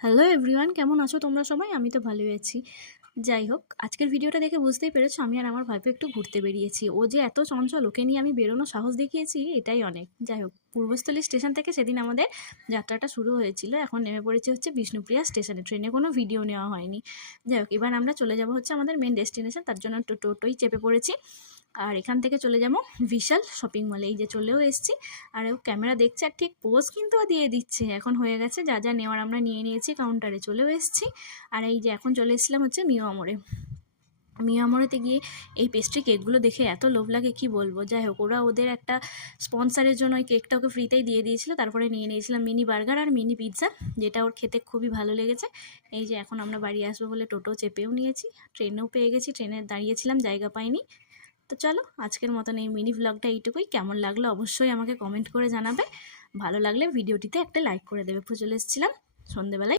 Hello everyone, কেমন আছো তোমরা সবাই? আমি তো ভালোই আছি। যাই হোক, আজকের ভিডিওটা দেখে বুঝতেই পেরেছো আমি আর আমার ভাইপো একটু ঘুরতে বেরিয়েছি। ও যে এত চঞ্চল, ওকে নিয়ে আমি বেরোনোর সাহস দেখিয়েছি, এটাই অনেক। যাই হোক, পূর্বস্থলী স্টেশন থেকে সেদিন আমাদের যাত্রাটা শুরু হয়েছিল। এখন নেমে পড়েছে হচ্ছে বিষ্ণুপ্রিয়া স্টেশনে। ট্রেনে কোনো ভিডিও নেওয়া হয়নি। যাই হোক, এবার আমরা চলে যাব হচ্ছে আমাদের মেন ডেস্টিনেশন, তার জন্য টোটোই চেপে পড়েছি। আর এখান থেকে চলে যাবো বিশাল শপিং মলে। এই যে চলেও এসেছি। আর ও ক্যামেরা দেখছে আর ঠিক পোজ কিন্তু দিয়ে দিচ্ছে। এখন হয়ে গেছে, যা যা নেওয়ার আমরা নিয়ে নিয়েছি, কাউন্টারে চলেও এসেছি। আর এই যে এখন চলে এসেছিলাম হচ্ছে মিও আমরে। মিও আমরেতে গিয়ে এই পেস্ট্রি কেকগুলো দেখে এত লোভ লাগে কি বলবো। যাই হোক, ওরা ওদের একটা স্পন্সারের জন্য ওই কেকটা ওকে ফ্রিতেই দিয়ে দিয়েছিল। তারপরে নিয়ে নিয়েছিলাম মিনি বার্গার আর মিনি পিৎজা, যেটা ওর খেতে খুবই ভালো লেগেছে। এই যে এখন আমরা বাড়ি আসবো বলে টোটো চেপেও নিয়েছি, ট্রেনেও পেয়ে গেছি। ট্রেনে দাঁড়িয়েছিলাম, জায়গা পাইনি। তো চলো, আজকের মতন এই মিনি ভ্লগটা এইটুকুই। কেমন লাগলো অবশ্যই আমাকে কমেন্ট করে জানাবে। ভালো লাগলে ভিডিওটিতে একটা লাইক করে দেবে। চলে এসেছিলাম সন্ধেবেলায়।